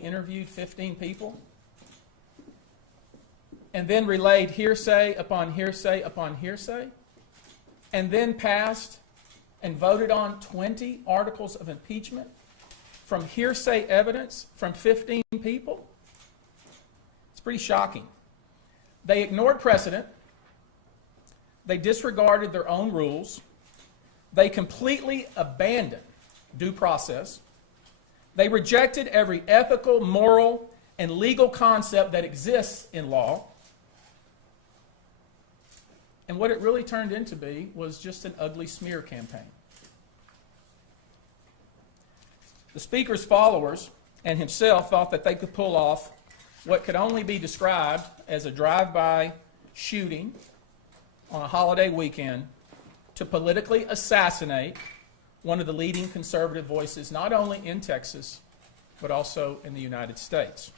interviewed 15 people and then relayed hearsay upon hearsay upon hearsay, and then passed and voted on 20 articles of impeachment from hearsay evidence from 15 people? It's pretty shocking. They ignored precedent. They disregarded their own rules. They completely abandoned due process. They rejected every ethical, moral, and legal concept that exists in law. And what it really turned into be was just an ugly smear campaign. The Speaker's followers and himself thought that they could pull off what could only be described as a drive-by shooting on a holiday weekend to politically assassinate one of the leading conservative voices, not only in Texas, but also in the United States.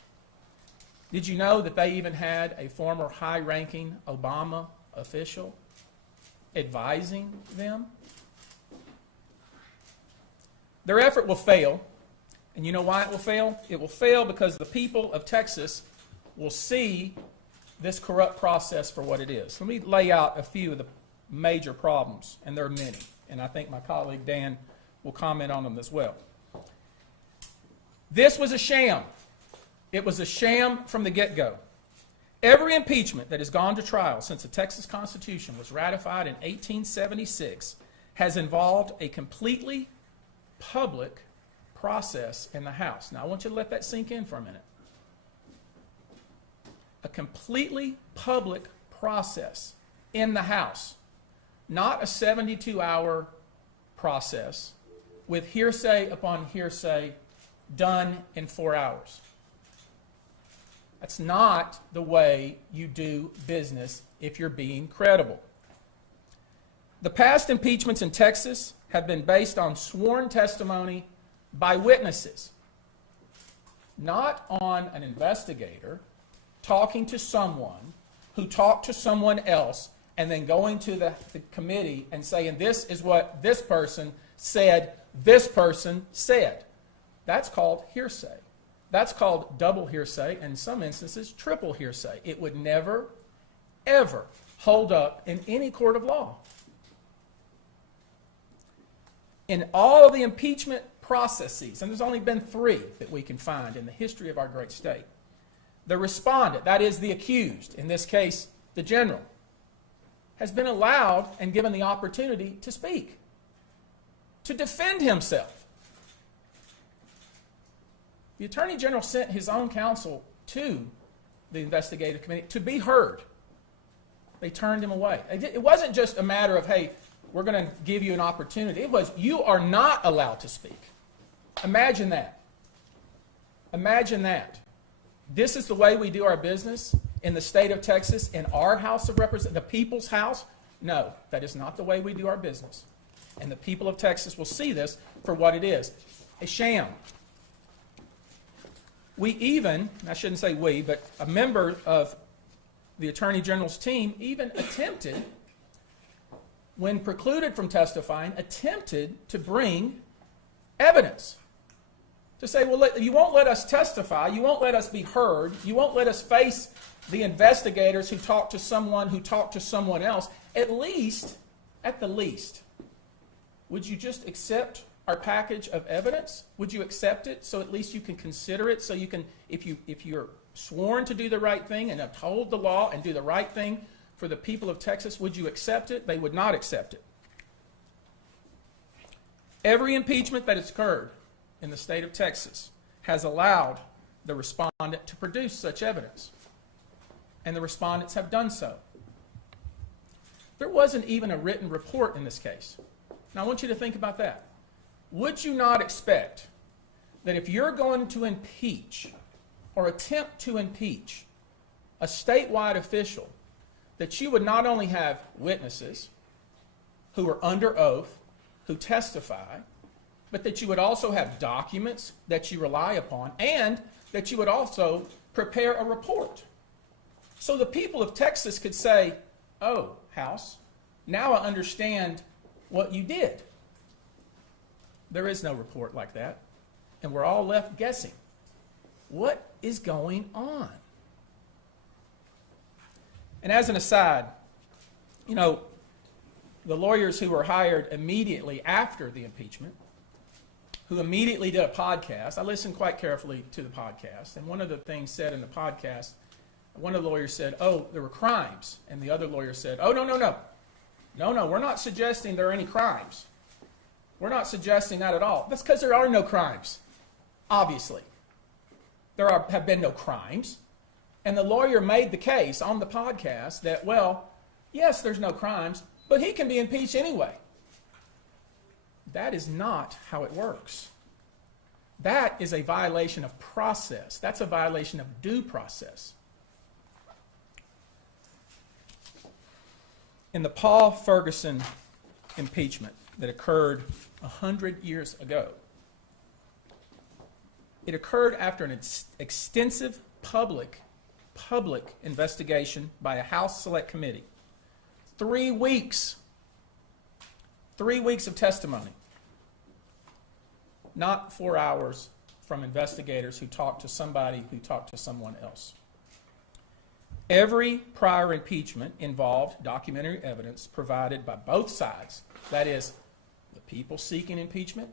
Did you know that they even had a former high-ranking Obama official advising them? Their effort will fail, and you know why it will fail? It will fail because the people of Texas will see this corrupt process for what it is. Let me lay out a few of the major problems, and there are many, and I think my colleague Dan will comment on them as well. This was a sham. It was a sham from the get-go. Every impeachment that has gone to trial since the Texas Constitution was ratified in 1876 has involved a completely public process in the House. Now, I want you to let that sink in for a minute. A completely public process in the House, not a 72-hour process with hearsay upon hearsay done in 4 hours. That's not the way you do business if you're being credible. The past impeachments in Texas have been based on sworn testimony by witnesses, not on an investigator talking to someone who talked to someone else and then going to the committee and saying, this is what this person said, this person said. That's called hearsay. That's called double hearsay, and in some instances, triple hearsay. It would never, ever hold up in any court of law. In all of the impeachment processes, and there's only been 3 that we can find in the history of our great state, the respondent, that is the accused, in this case, the general, has been allowed and given the opportunity to speak, to defend himself. The Attorney General sent his own counsel to the investigative committee to be heard. They turned him away. It wasn't just a matter of, hey, we're going to give you an opportunity. It was, you are not allowed to speak. Imagine that. Imagine that. This is the way we do our business in the state of Texas, in our House of Representatives, the people's house. No, that is not the way we do our business. And the people of Texas will see this for what it is, a sham. We even, I shouldn't say we, but a member of the Attorney General's team even attempted, when precluded from testifying, attempted to bring evidence. To say, well, you won't let us testify, you won't let us be heard, you won't let us face the investigators who talked to someone who talked to someone else. At the least, would you just accept our package of evidence? Would you accept it so at least you can consider it, so you can, if you're sworn to do the right thing and uphold the law and do the right thing for the people of Texas, would you accept it? They would not accept it. Every impeachment that has occurred in the state of Texas has allowed the respondent to produce such evidence, and the respondents have done so. There wasn't even a written report in this case. Now I want you to think about that. Would you not expect that if you're going to impeach or attempt to impeach a statewide official, that you would not only have witnesses who are under oath, who testify, but that you would also have documents that you rely upon, and that you would also prepare a report? So the people of Texas could say, oh, House, now I understand what you did. There is no report like that, and we're all left guessing. What is going on? And as an aside, you know, the lawyers who were hired immediately after the impeachment, who immediately did a podcast, I listened quite carefully to the podcast, and one of the things said in the podcast, one of the lawyers said, oh, there were crimes, and the other lawyer said, oh, no, we're not suggesting there are any crimes. We're not suggesting that at all. That's because there are no crimes, obviously. Have been no crimes. And the lawyer made the case on the podcast that, well, yes, there's no crimes, but he can be impeached anyway. That is not how it works. That is a violation of process. That's a violation of due process. In the Paul Ferguson impeachment that occurred 100 years ago, it occurred after an extensive public investigation by a House Select Committee. 3 weeks. 3 weeks of testimony. Not 4 hours from investigators who talked to somebody who talked to someone else. Every prior impeachment involved documentary evidence provided by both sides. That is, the people seeking impeachment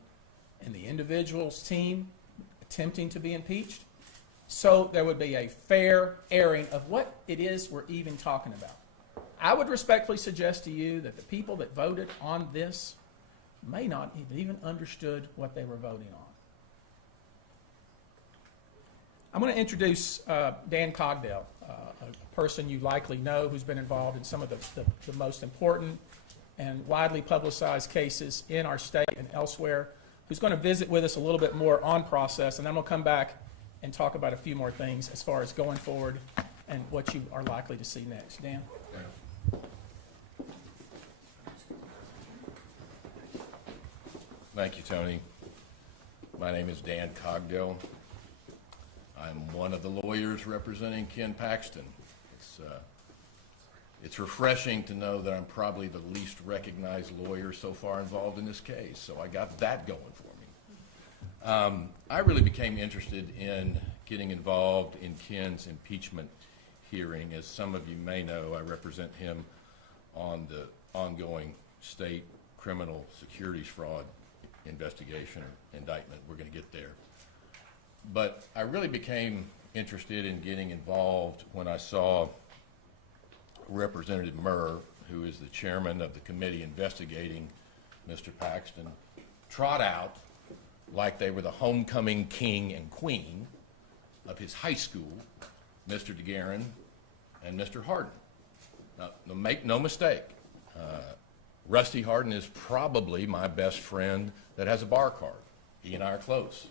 and the individual's team attempting to be impeached. So there would be a fair airing of what it is we're even talking about. I would respectfully suggest to you that the people that voted on this may not have even understood what they were voting on. I'm going to introduce Dan Cogdell, a person you likely know who's been involved in some of the most important and widely publicized cases in our state and elsewhere, who's going to visit with us a little bit more on process, and then we'll come back and talk about a few more things as far as going forward and what you are likely to see next. Dan? Thank you, Tony. My name is Dan Cogdell. I'm one of the lawyers representing Ken Paxton. It's refreshing to know that I'm probably the least recognized lawyer so far involved in this case, so I got that going for me. I really became interested in getting involved in Ken's impeachment hearing. As some of you may know, I represent him on the ongoing state criminal securities fraud investigation or indictment. We're going to get there. But I really became interested in getting involved when I saw Representative Murr, who is the chairman of the committee investigating Mr. Paxton, trot out like they were the homecoming king and queen of his high school, Mr. DeGuerin and Mr. Hardin. Now, make no mistake, Rusty Hardin is probably my best friend that has a bar card. He and I are close.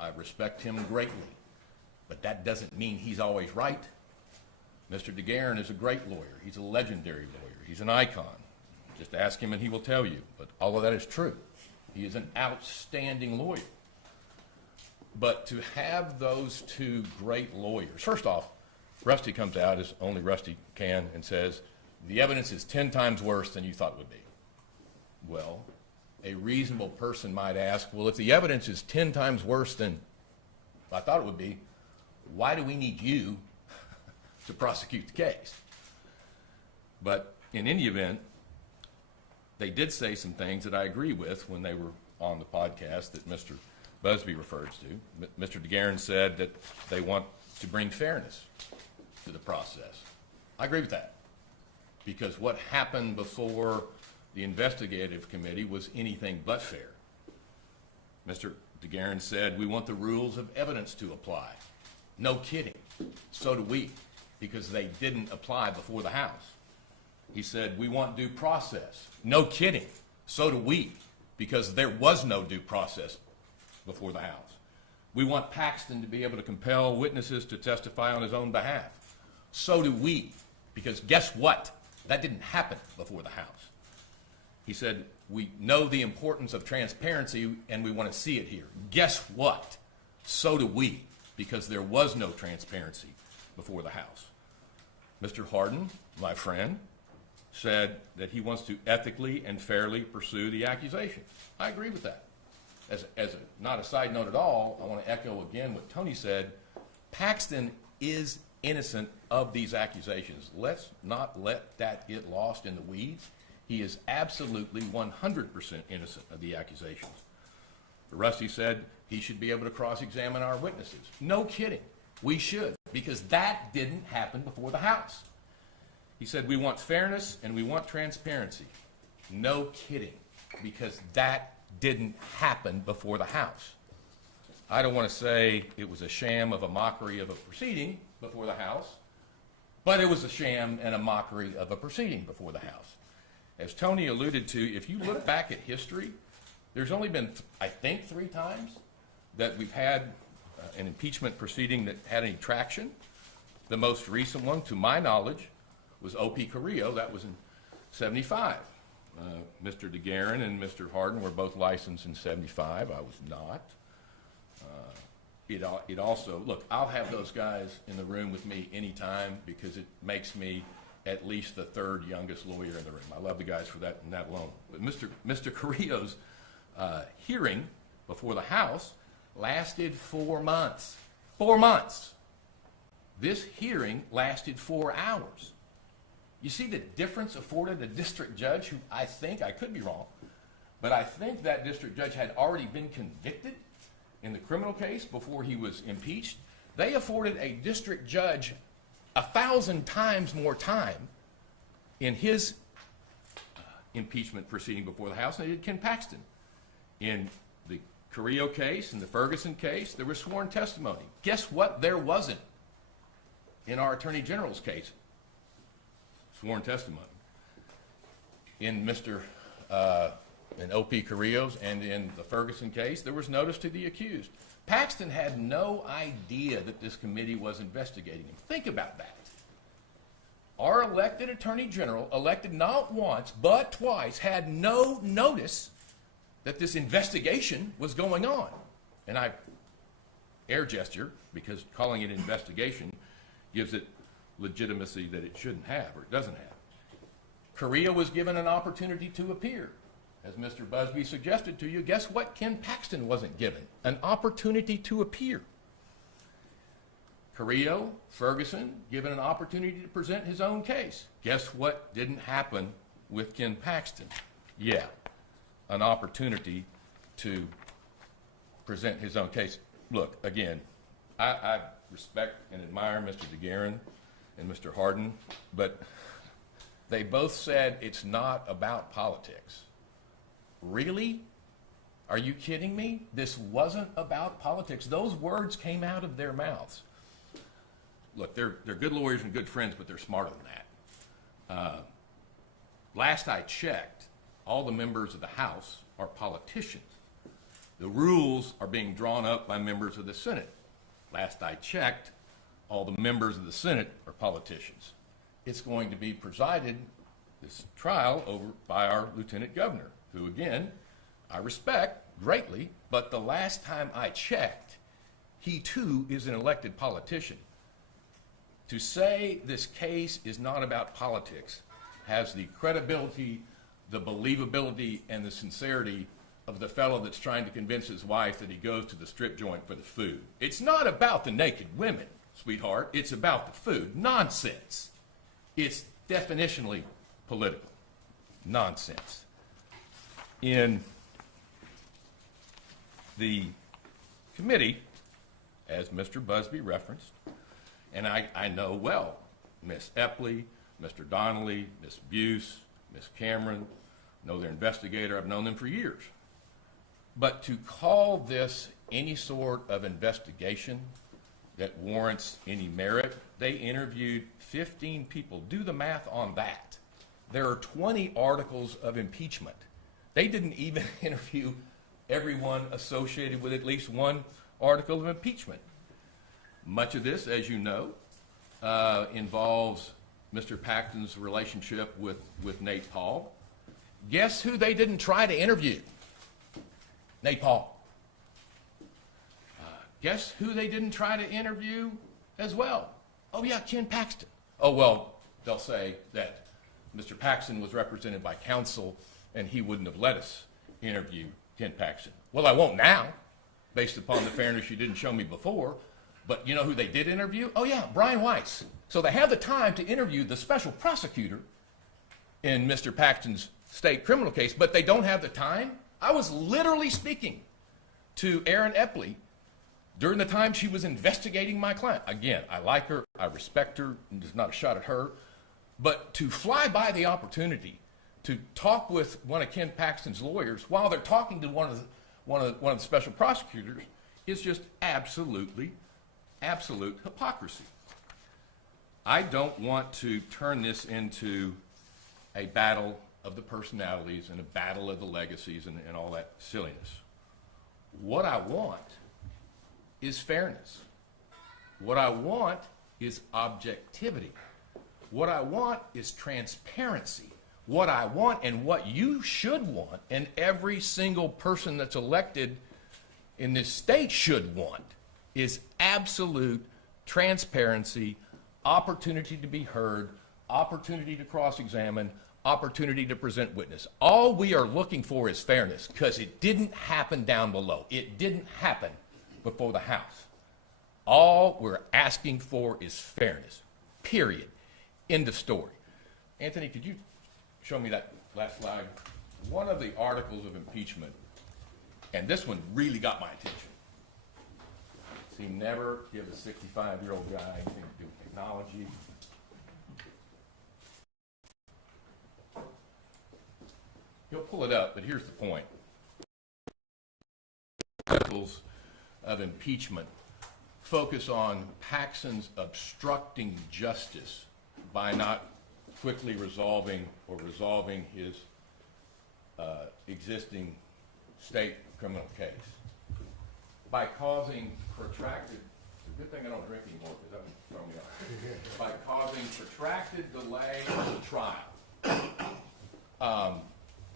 I respect him greatly, but that doesn't mean he's always right. Mr. DeGuerin is a great lawyer. He's a legendary lawyer. He's an icon. Just ask him and he will tell you, but all of that is true. He is an outstanding lawyer. But to have those two great lawyers, first off, Rusty comes out, as only Rusty can, and says, the evidence is 10 times worse than you thought it would be. Well, a reasonable person might ask, well, if the evidence is 10 times worse than I thought it would be, why do we need you to prosecute the case? But in any event, they did say some things that I agree with when they were on the podcast that Mr. Buzzbee refers to. Mr. DeGuerin said that they want to bring fairness to the process. I agree with that, because what happened before the investigative committee was anything but fair. Mr. DeGuerin said, we want the rules of evidence to apply. No kidding. So do we, because they didn't apply before the House. He said, we want due process. No kidding. So do we, because there was no due process before the House. We want Paxton to be able to compel witnesses to testify on his own behalf. So do we, because guess what? That didn't happen before the House. He said, we know the importance of transparency and we want to see it here. Guess what? So do we, because there was no transparency before the House. Mr. Hardin, my friend, said that he wants to ethically and fairly pursue the accusation. I agree with that. Not a side note at all, I want to echo again what Tony said. Paxton is innocent of these accusations. Let's not let that get lost in the weeds. He is absolutely 100% innocent of the accusations. Rusty said he should be able to cross-examine our witnesses. No kidding. We should, because that didn't happen before the House. He said we want fairness and we want transparency. No kidding, because that didn't happen before the House. I don't want to say it was a sham of a mockery of a proceeding before the House, but it was a sham and a mockery of a proceeding before the House. As Tony alluded to, if you look back at history, there's only been, I think, 3 times that we've had an impeachment proceeding that had any traction. The most recent one, to my knowledge, was O.P. Carrillo. That was in '75. Mr. DeGuerin and Mr. Hardin were both licensed in '75. I was not. It also, look, I'll have those guys in the room with me anytime because it makes me at least the 3rd youngest lawyer in the room. I love the guys for that and that alone. But Mr. Carrillo's hearing before the House lasted 4 months. 4 months. This hearing lasted 4 hours. You see the difference afforded a district judge who I could be wrong, but I think that district judge had already been convicted in the criminal case before he was impeached. They afforded a district judge 1,000 times more time in his impeachment proceeding before the House than they did Ken Paxton. In the Carrillo case and the Ferguson case, there was sworn testimony. Guess what? There wasn't in our Attorney General's case. Sworn testimony. In O.P. Carrillo's and in the Ferguson case, there was notice to the accused. Paxton had no idea that this committee was investigating him. Think about that. Our elected Attorney General, elected not once but twice, had no notice that this investigation was going on. And I air gesture because calling it an investigation gives it legitimacy that it shouldn't have or it doesn't have. Carrillo was given an opportunity to appear. As Mr. Buzzbee suggested to you, guess what Ken Paxton wasn't given? An opportunity to appear. Carrillo, Ferguson, given an opportunity to present his own case. Guess what didn't happen with Ken Paxton? Yeah, an opportunity to present his own case. Look, again, I respect and admire Mr. DeGuerin and Mr. Hardin, but they both said it's not about politics. Really? Are you kidding me? This wasn't about politics. Those words came out of their mouths. Look, they're good lawyers and good friends, but they're smarter than that. Last I checked, all the members of the House are politicians. The rules are being drawn up by members of the Senate. Last I checked, all the members of the Senate are politicians. It's going to be presided, this trial, over by our Lieutenant Governor, who, again, I respect greatly, but the last time I checked, he too is an elected politician. To say this case is not about politics has the credibility, the believability, and the sincerity of the fellow that's trying to convince his wife that he goes to the strip joint for the food. It's not about the naked women, sweetheart. It's about the food. Nonsense. It's definitionally political. Nonsense. In the committee, as Mr. Buzzbee referenced, and I know well Miss Epley, Mr. Donnelly, Miss Buse, Miss Cameron, know their investigator. I've known them for years. But to call this any sort of investigation that warrants any merit, they interviewed 15 people. Do the math on that. There are 20 articles of impeachment. They didn't even interview everyone associated with at least one article of impeachment. Much of this, as you know, involves Mr. Paxton's relationship with Nate Paul. Guess who they didn't try to interview? Nate Paul. Guess who they didn't try to interview as well? Oh yeah, Ken Paxton. Oh well, they'll say that Mr. Paxton was represented by counsel and he wouldn't have let us interview Ken Paxton. Well, I won't now, based upon the fairness you didn't show me before. But you know who they did interview? Oh yeah, Brian Weiss. So they have the time to interview the special prosecutor in Mr. Paxton's state criminal case, but they don't have the time. I was literally speaking to Erin Epley during the time she was investigating my client. Again, I like her, I respect her, and there's not a shot at her, but to fly by the opportunity to talk with one of Ken Paxton's lawyers while they're talking to one of the special prosecutors is just absolute hypocrisy. I don't want to turn this into a battle of the personalities and a battle of the legacies and all that silliness. What I want is fairness. What I want is objectivity. What I want is transparency. What I want and what you should want, and every single person that's elected in this state should want, is absolute transparency, opportunity to be heard, opportunity to cross-examine, opportunity to present witness. All we are looking for is fairness, because it didn't happen down below. It didn't happen before the House. All we're asking for is fairness, period. End of story. Anthony, could you show me that last slide? One of the articles of impeachment, and this one really got my attention. See, never give a 65-year-old guy anything to do with technology. He'll pull it up, but here's the point. Articles of impeachment focus on Paxton's obstructing justice by not quickly resolving his existing state criminal case. By causing protracted, it's a good thing I don't drink anymore because that would throw me off. By causing protracted delay of the trial.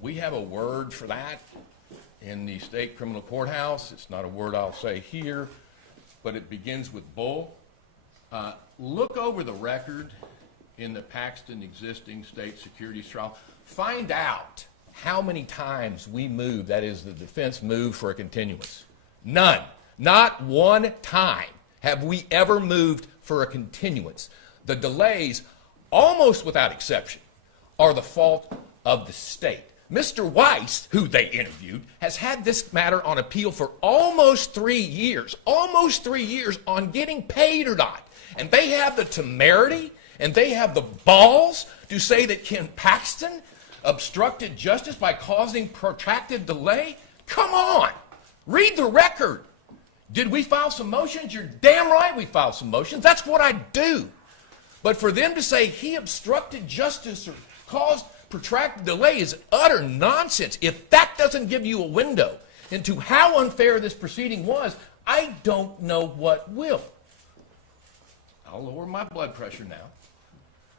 We have a word for that in the state criminal courthouse. It's not a word I'll say here, but it begins with bull. Look over the record in the Paxton existing state securities trial. Find out how many times we moved, that is, the defense moved for a continuance. None. Not one time have we ever moved for a continuance. The delays, almost without exception, are the fault of the state. Mr. Weiss, who they interviewed, has had this matter on appeal for almost 3 years on getting paid or not. And they have the temerity and they have the balls to say that Ken Paxton obstructed justice by causing protracted delay? Come on, read the record. Did we file some motions? You're damn right we filed some motions. That's what I do. But for them to say he obstructed justice or caused protracted delay is utter nonsense. If that doesn't give you a window into how unfair this proceeding was, I don't know what will. I'll lower my blood pressure now.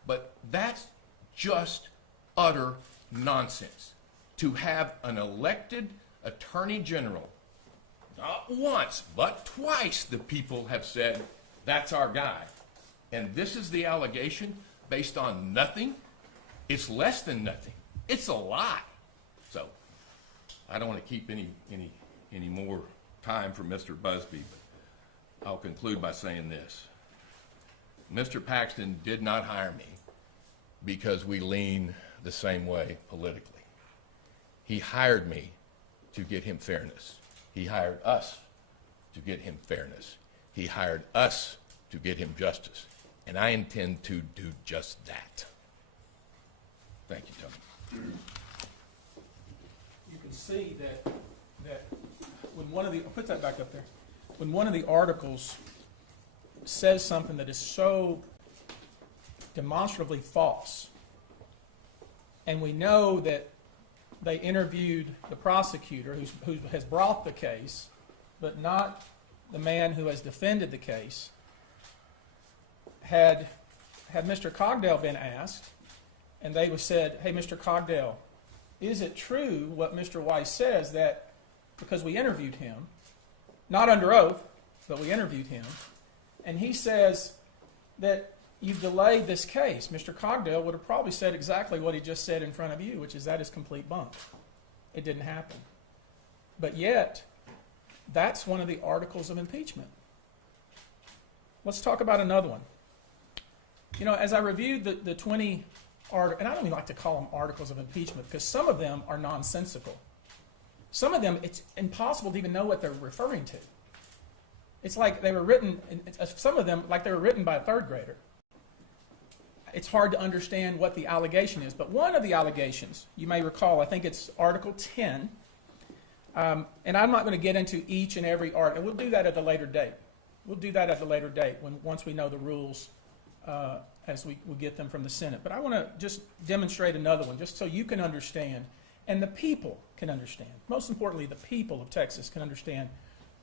But that's just utter nonsense. To have an elected attorney general, not once, but twice the people have said, that's our guy. And this is the allegation based on nothing. It's less than nothing. It's a lie. So I don't want to keep any more time for Mr. Buzzbee, but I'll conclude by saying this. Mr. Paxton did not hire me because we lean the same way politically. He hired me to get him fairness. He hired us to get him fairness. He hired us to get him justice. And I intend to do just that. Thank you, Tony. You can see that when one of the, I'll put that back up there, when one of the articles says something that is so demonstrably false, and we know that they interviewed the prosecutor who has brought the case, but not the man who has defended the case, had Mr. Cogdell been asked, and they said, hey, Mr. Cogdell, is it true what Mr. Weiss says that, because we interviewed him, not under oath, but we interviewed him, and he says that you've delayed this case. Mr. Cogdell would have probably said exactly what he just said in front of you, which is that is complete bunk. It didn't happen. But yet, that's one of the articles of impeachment. let's talk about another one. You know, as I reviewed the 20 articles, and I don't even like to call them articles of impeachment because some of them are nonsensical. Some of them, it's impossible to even know what they're referring to. It's like they were written, some of them, like they were written by a third grader. It's hard to understand what the allegation is. But one of the allegations, you may recall, I think it's Article 10, and I'm not going to get into each and every article. We'll do that at a later date. We'll do that at a later date once we know the rules as we get them from the Senate. But I want to just demonstrate another one, just so you can understand, and the people can understand. Most importantly, the people of Texas can understand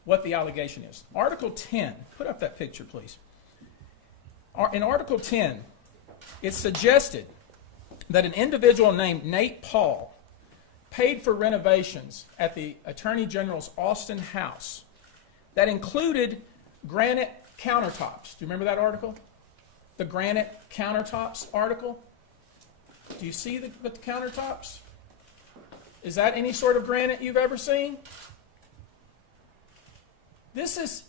what the allegation is. Article 10, put up that picture, please. In Article 10, it's suggested that an individual named Nate Paul paid for renovations at the Attorney General's Austin house that included granite countertops. Do you remember that article? The granite countertops article? Do you see the countertops? Is that any sort of granite you've ever seen? This is,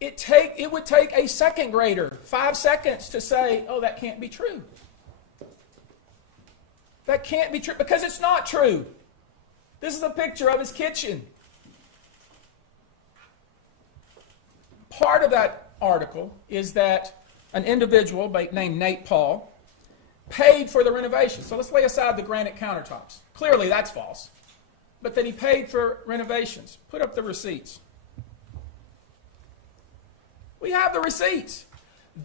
it would take a second grader 5 seconds to say, oh, that can't be true. That can't be true, because it's not true. This is a picture of his kitchen. Part of that article is that an individual named Nate Paul paid for the renovation. So let's lay aside the granite countertops. Clearly that's false. But that he paid for renovations. Put up the receipts. We have the receipts.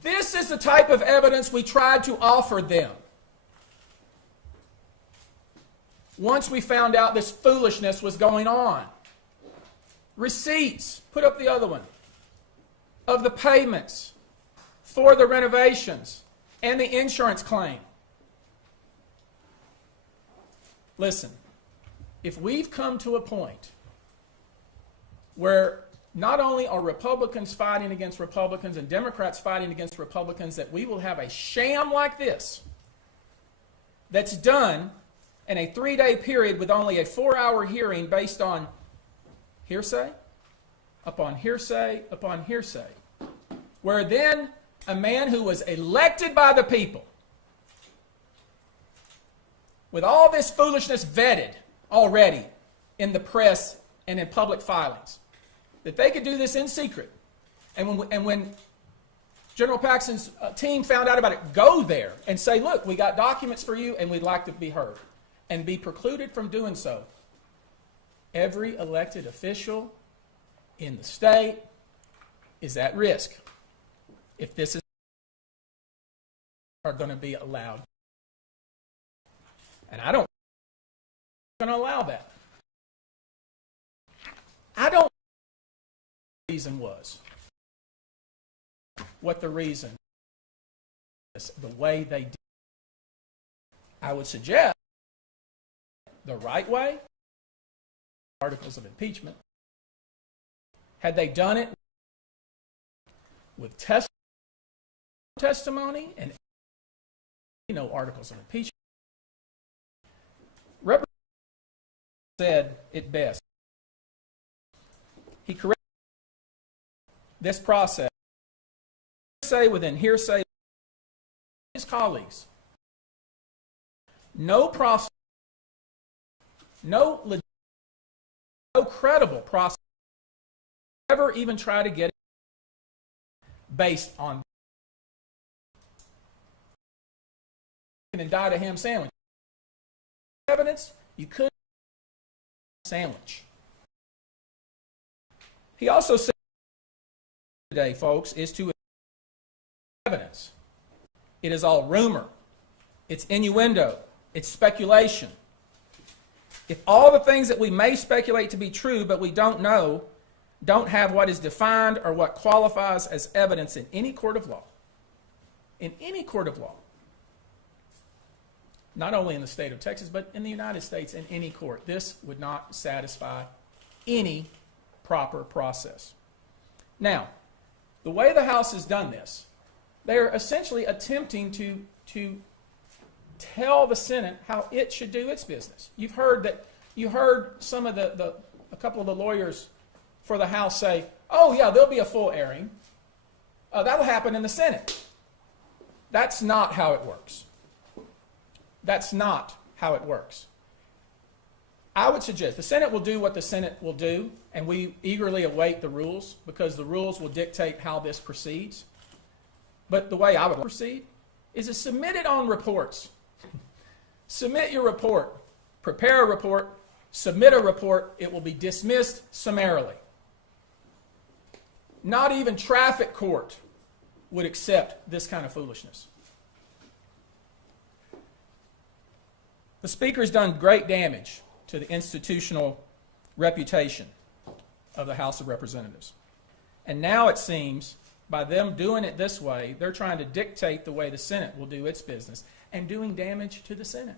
This is the type of evidence we tried to offer them. Once we found out this foolishness was going on. Receipts. Put up the other one. Of the payments for the renovations and the insurance claim. Listen, if we've come to a point where not only are Republicans fighting against Republicans and Democrats fighting against Republicans, that we will have a sham like this that's done in a 3-day period with only a 4-hour hearing based on hearsay upon hearsay upon hearsay, where then a man who was elected by the people, with all this foolishness vetted already in the press and in public filings, that they could do this in secret. And when General Paxton's team found out about it, go there and say, look, we got documents for you and we'd like to be heard, and be precluded from doing so. Every elected official in the state is at risk if this is are going to be allowed. And I don't going to allow that. I don't know what the reason was. What the reason is, the way they did. I would suggest the right way, articles of impeachment. Had they done it with testimony and articles of impeachment, Representative said it best. He corrected this process. Hearsay within hearsay. His colleagues. No process, no credible process ever even try to get it based on and indict a ham sandwich. Evidence you could sandwich. He also said today, folks, is to evidence. It is all rumor. It's innuendo. It's speculation. If all the things that we may speculate to be true, but we don't know, don't have what is defined or what qualifies as evidence in any court of law, in any court of law, not only in the state of Texas, but in the United States, in any court, this would not satisfy any proper process. Now, the way the House has done this, they're essentially attempting to tell the Senate how it should do its business. You heard some of a couple of the lawyers for the House say, oh yeah, there'll be a full airing. That'll happen in the Senate. That's not how it works. That's not how it works. I would suggest the Senate will do what the Senate will do, and we eagerly await the rules because the rules will dictate how this proceeds. But the way I would proceed is to submit it on reports. Submit your report. Prepare a report. Submit a report. It will be dismissed summarily. Not even traffic court would accept this kind of foolishness. The Speaker's done great damage to the institutional reputation of the House of Representatives. And now it seems, by them doing it this way, they're trying to dictate the way the Senate will do its business and doing damage to the Senate.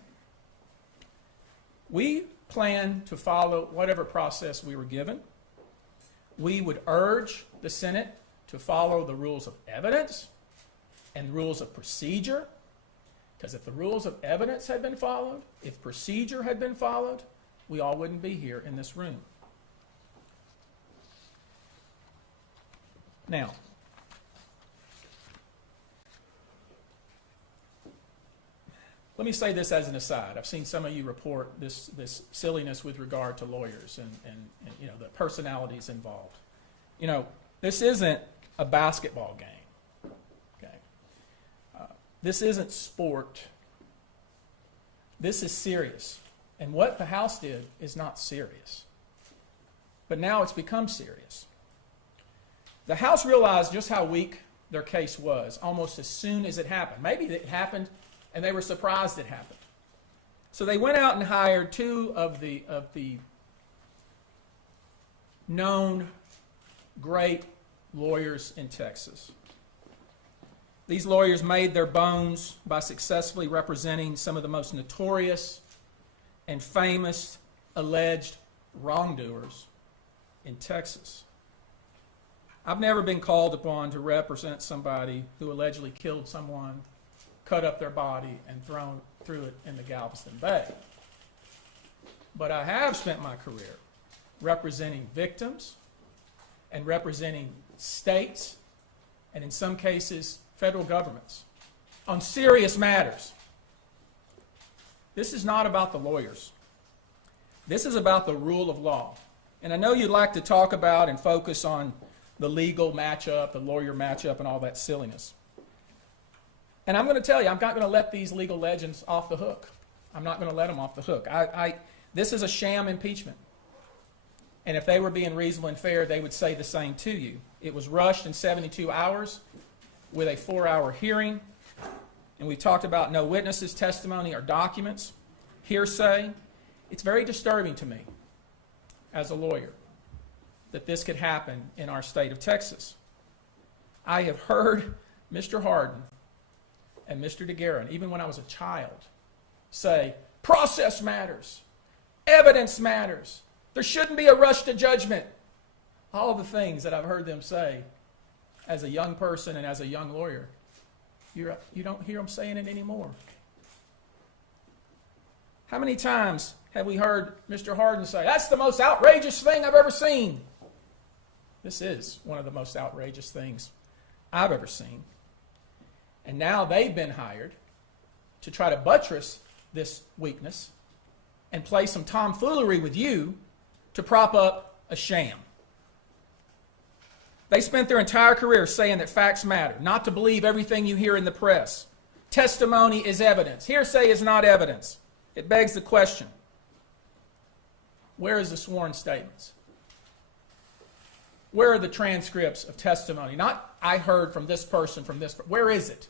We plan to follow whatever process we were given. We would urge the Senate to follow the rules of evidence and rules of procedure, because if the rules of evidence had been followed, if procedure had been followed, we all wouldn't be here in this room. Now, let me say this as an aside. I've seen some of you report this silliness with regard to lawyers and the personalities involved. This isn't a basketball game. Okay, this isn't sport. This is serious. And what the House did is not serious. But now it's become serious. The House realized just how weak their case was almost as soon as it happened. Maybe it happened and they were surprised it happened. So they went out and hired two of the known great lawyers in Texas. These lawyers made their bones by successfully representing some of the most notorious and famous alleged wrongdoers in Texas. I've never been called upon to represent somebody who allegedly killed someone, cut up their body, and threw it in the Galveston Bay. But I have spent my career representing victims and representing states, and in some cases, federal governments, on serious matters. This is not about the lawyers. This is about the rule of law. And I know you'd like to talk about and focus on the legal matchup, the lawyer matchup, and all that silliness. And I'm going to tell you, I'm not going to let these legal legends off the hook. I'm not going to let them off the hook. This is a sham impeachment. And if they were being reasonable and fair, they would say the same to you. It was rushed in 72 hours with a 4-hour hearing. And we talked about no witnesses' testimony or documents, hearsay. It's very disturbing to me as a lawyer that this could happen in our state of Texas. I have heard Mr. Hardin and Mr. DeGuerin, even when I was a child, say, process matters, evidence matters, there shouldn't be a rush to judgment. All the things that I've heard them say as a young person and as a young lawyer, you don't hear them saying it anymore. How many times have we heard Mr. Hardin say, that's the most outrageous thing I've ever seen? This is one of the most outrageous things I've ever seen. And now they've been hired to try to buttress this weakness and play some tomfoolery with you to prop up a sham. They spent their entire career saying that facts matter, not to believe everything you hear in the press. Testimony is evidence. Hearsay is not evidence. It begs the question, where is the sworn statements? Where are the transcripts of testimony? Not, I heard from this person, from this person. Where is it?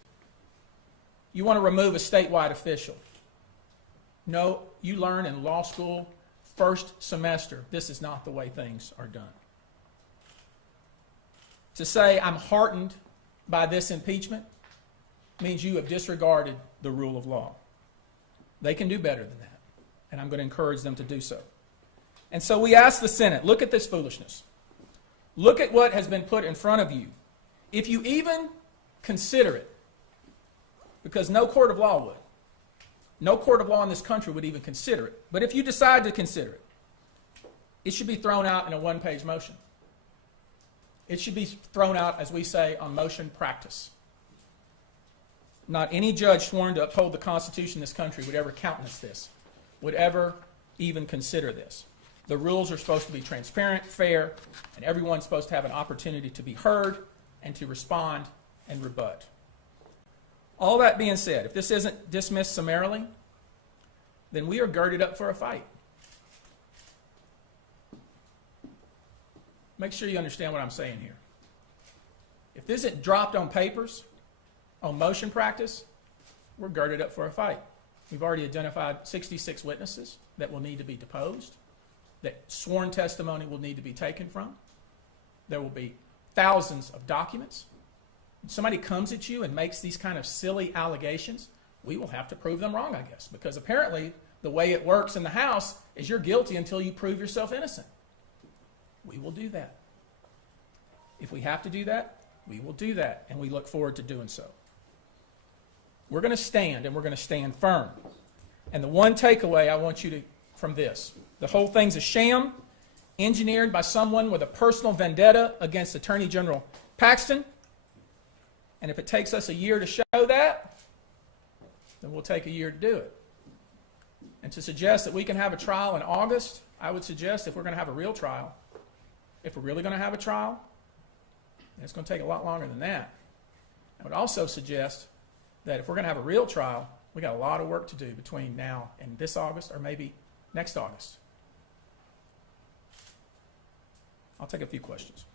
You want to remove a statewide official. No, you learn in law school, first semester, this is not the way things are done. To say I'm heartened by this impeachment means you have disregarded the rule of law. They can do better than that, and I'm going to encourage them to do so. And so we ask the Senate, look at this foolishness. Look at what has been put in front of you. If you even consider it, because no court of law would. No court of law in this country would even consider it. But if you decide to consider it, it should be thrown out in a one-page motion. It should be thrown out, as we say, on motion practice. Not any judge sworn to uphold the Constitution of this country would ever countenance this, would ever even consider this. The rules are supposed to be transparent, fair, and everyone's supposed to have an opportunity to be heard and to respond and rebut. All that being said, if this isn't dismissed summarily, then we are girded up for a fight. Make sure you understand what I'm saying here. If this isn't dropped on papers, on motion practice, we're girded up for a fight. We've already identified 66 witnesses that will need to be deposed, that sworn testimony will need to be taken from. There will be thousands of documents. When somebody comes at you and makes these kind of silly allegations, we will have to prove them wrong, I guess, because apparently the way it works in the House is you're guilty until you prove yourself innocent. We will do that. If we have to do that, we will do that, and we look forward to doing so. We're going to stand, and we're going to stand firm. And the one takeaway I want you to, from this, the whole thing's a sham, engineered by someone with a personal vendetta against Attorney General Paxton. And if it takes us a year to show that, then we'll take a year to do it. And to suggest that we can have a trial in August, I would suggest if we're going to have a real trial, if we're really going to have a trial, and it's going to take a lot longer than that. I would also suggest that if we're going to have a real trial, we got a lot of work to do between now and this August or maybe next August. I'll take a few questions.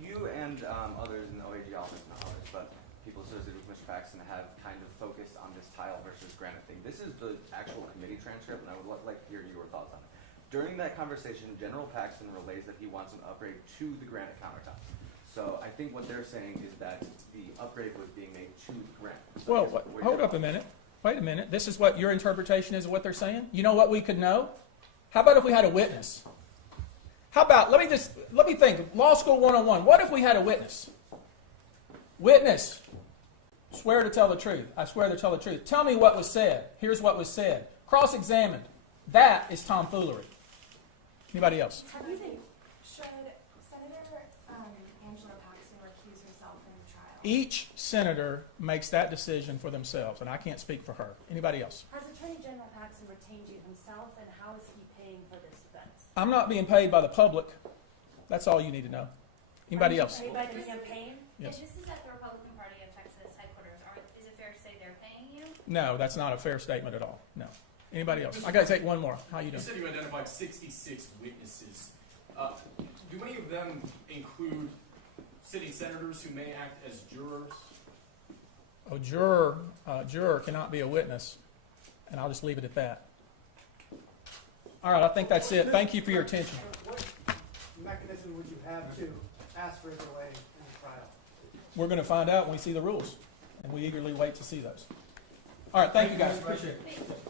You and others in the OAG office, not others, but people associated with Mr. Paxton have kind of focused on this tile versus granite thing. This is the actual committee transcript, and I would like to hear your thoughts on it. During that conversation, General Paxton relays that he wants an upgrade to the granite countertops. So I think what they're saying is that the upgrade was being made to the granite. So Well, hold up a minute. Wait a minute. This is what your interpretation is of what they're saying? You know what we could know? How about if we had a witness? How about, let me think, Law School 101. What if we had a witness? Witness, swear to tell the truth. I swear to tell the truth. Tell me what was said. Here's what was said. Cross-examined. That is tomfoolery. Anybody else? How do you think, should Senator Angela Paxton recuse herself from the trial? Each senator makes that decision for themselves, and I can't speak for her. Anybody else? Has Attorney General Paxton retained you himself, and how is he paying for this defense? I'm not being paid by the public. That's all you need to know. Anybody else? Are you by the campaign? Yes. If this is at the Republican Party of Texas headquarters, is it fair to say they're paying you? No, that's not a fair statement at all. No. Anybody else? I got to take one more. How you You doing? said you identified 66 witnesses. Do any of them include sitting senators who may act as jurors? A juror cannot be a witness, and I'll just leave it at that. All right, I think that's it. Thank you for your attention. What mechanism would you have to ask for a delay in the trial? We're going to find out when we see the rules, and we eagerly wait to see those. All right, thank you guys. Appreciate it.